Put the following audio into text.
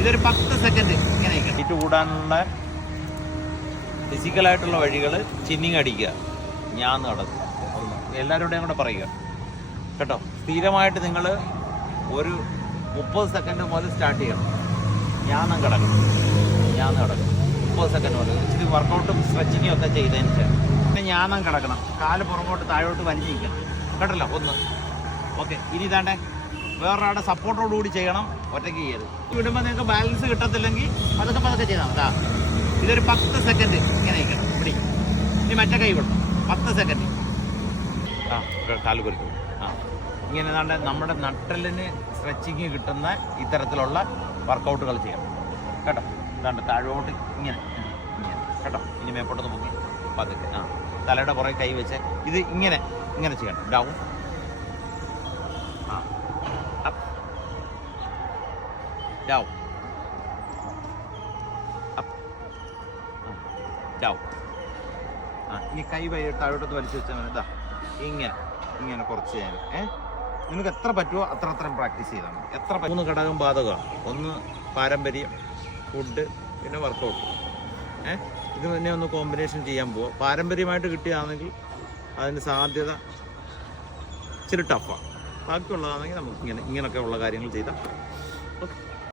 ഇതൊരു 10 സെക്കൻഡ് ഇങ്ങനെ വെയിറ്റ് കൂടാനുള്ള ഫിസിക്കലായിട്ടുള്ള വഴികൾ ചിന്നിങ് അടിക്കുക, ഞാൻ നടക്കുക, ഒന്ന് എല്ലാവരുടെയും കൂടെ പറയുക കേട്ടോ. സ്ഥിരമായിട്ട് നിങ്ങൾ ഒരു 30 സെക്കൻഡ് മുതൽ സ്റ്റാർട്ട് ചെയ്യണം. ഞാൻ കിടക്കണം 30 സെക്കൻഡ് മുതൽ ഇച്ചിരി വർക്കൗട്ടും സ്ട്രെച്ചിങ്ങും ഒക്കെ ചെയ്തതിന് ശേഷം പിന്നെ ഞാൻ കിടക്കണം, കാല് പുറകോട്ട് താഴോട്ട് വലിഞ്ഞിരിക്കണം കേട്ടല്ലോ. ഒന്ന് ഓക്കെ. ഇനി ഇതാണ്ടേ വേറൊരാളുടെ സപ്പോർട്ടോടുകൂടി ചെയ്യണം, ഒറ്റയ്ക്ക് ചെയ്യരുത്. വിടുമ്പോൾ നിങ്ങൾക്ക് ബാലൻസ് കിട്ടത്തില്ലെങ്കിൽ പതുക്കെ ചെയ്താൽ അതാ. ഇതൊരു 10 സെക്കൻഡ് ഇങ്ങനെ ഇരിക്കണം, പിടിക്കും. ഇനി മറ്റേ കൈ കൊടുക്കും 10 സെക്കൻഡ്. കാല് കുരുത്തു. ഇങ്ങനെ ഏതാണ്ട് നമ്മുടെ നട്ടലിന് സ്ട്രെച്ചിങ് കിട്ടുന്ന ഇത്തരത്തിലുള്ള വർക്കൗട്ടുകൾ ചെയ്യണം കേട്ടോ. ഇതാണ്ട് താഴോട്ട് ഇങ്ങനെ കേട്ടോ. ഇനി മേപ്പോട്ടൊന്ന് പൊങ്ങി പതുക്കെ തലയുടെ പുറകെ കൈ വെച്ച് ഇത് ഇങ്ങനെ ചെയ്യണം. Down down down. ഈ കൈ താഴോട്ടൊന്ന് വലിച്ചു വെച്ചാൽ ഇതാ ഇങ്ങനെ കുറച്ച് ചെയ്യാൻ നിങ്ങൾക്ക് എത്ര പറ്റുമോ അത്രയും പ്രാക്ടീസ് ചെയ്താൽ മതി. 3 ഘടകം ബാധകമാണ്. ഒന്ന് പാരമ്പര്യം, ഫുഡ്, പിന്നെ വർക്കൗട്ട്. ഇത് തന്നെ ഒന്ന് കോമ്പിനേഷൻ ചെയ്യാൻ പോവുക. പാരമ്പര്യമായിട്ട് കിട്ടുകയാണെങ്കിൽ അതിന് സാധ്യത ഇച്ചിരി ടഫാണ്. ബാക്കിയുള്ളതാണെങ്കിൽ നമുക്ക് ഇങ്ങനെയൊക്കെ ഉള്ള കാര്യങ്ങൾ ചെയ്താൽ